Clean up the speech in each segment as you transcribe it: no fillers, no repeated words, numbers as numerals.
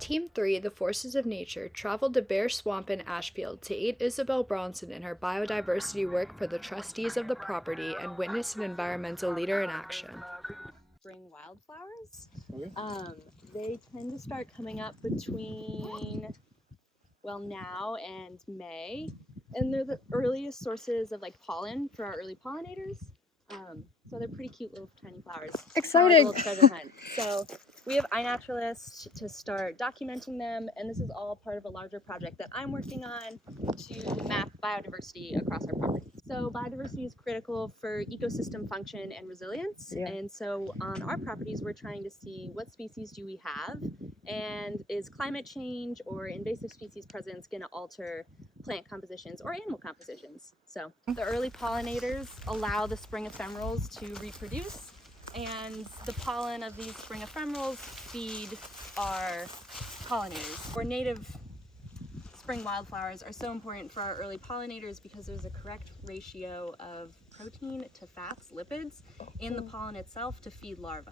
Team 3, the Forces of Nature, traveled to Bear Swamp in Ashfield to aid Isabel Bronson in her biodiversity work for the trustees of the property and witness an environmental leader in action. Spring wildflowers. Okay. They tend to start coming up between, well, now and May, and they're the earliest sources of like pollen for our early pollinators. So they're pretty cute little tiny flowers. Exciting! Like a little treasure hunt. So we have iNaturalist to start documenting them, and this is all part of a larger project that I'm working on to map biodiversity across our property. So biodiversity is critical for ecosystem function and resilience, and so on our properties we're trying to see what species do we have, and is climate change or invasive species presence going to alter plant compositions or animal compositions. So the early pollinators allow the spring ephemerals to reproduce, and the pollen of these spring ephemerals feed our pollinators. Or native spring wildflowers are so important for our early pollinators because there's a correct ratio of protein to fats, lipids, in the pollen itself to feed larvae.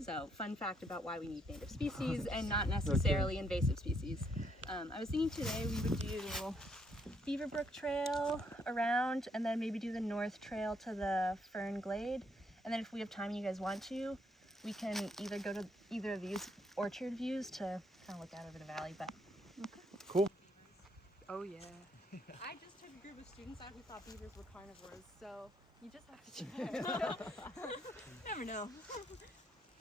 So fun fact about why we need native species and not necessarily invasive species. I was thinking today we would do Beaverbrook Trail around, and then maybe do the North Trail to the Fern Glade. And then if we have time and you guys want to, we can either go to either of these orchard views to kind of look out over the valley. But cool. Oh yeah. I just took a group of students out who thought beavers were carnivores, so you just have to check. Never know.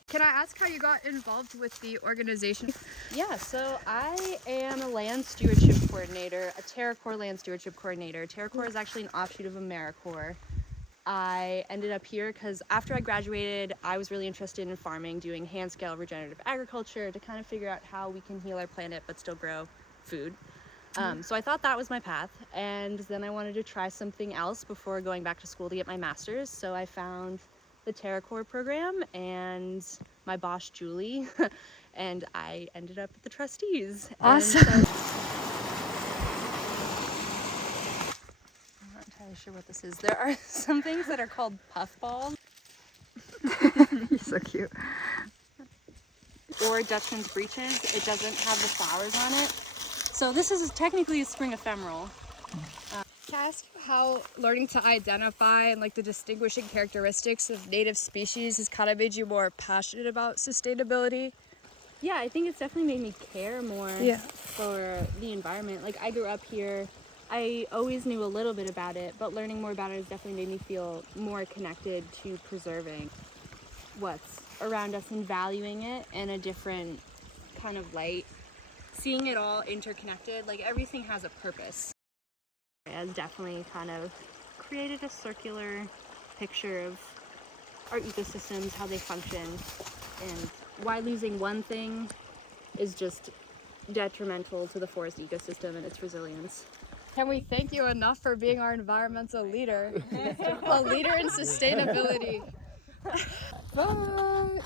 Can I ask how you got involved with the organization? Yeah, so I am a land stewardship coordinator, a TerraCorps land stewardship coordinator. TerraCorps is actually an offshoot of AmeriCorps. I ended up here because after I graduated, I was really interested in farming, doing hand-scale regenerative agriculture to kind of figure out how we can heal our planet but still grow food. So I thought that was my path, and then I wanted to try something else before going back to school to get my master's, so I found the TerraCorps program and my boss Julie, and I ended up at the Trustees. Awesome. I'm not entirely sure what this is. There are some things that are called puffballs. You're so cute. Or Dutchman's breeches. It doesn't have the flowers on it. So this is technically a spring ephemeral. Can I ask how learning to identify and like the distinguishing characteristics of native species has kind of made you more passionate about sustainability? Yeah, I think it's definitely made me care more for the environment. Like I grew up here, I always knew a little bit about it, but learning more about it has definitely made me feel more connected to preserving what's around us and valuing it in a different kind of light. Seeing it all interconnected, like everything has a purpose. It has definitely kind of created a circular picture of our ecosystems, how they function, and why losing one thing is just detrimental to the forest ecosystem and its resilience. Can we thank you enough for being our environmental leader? A leader in sustainability. Bye!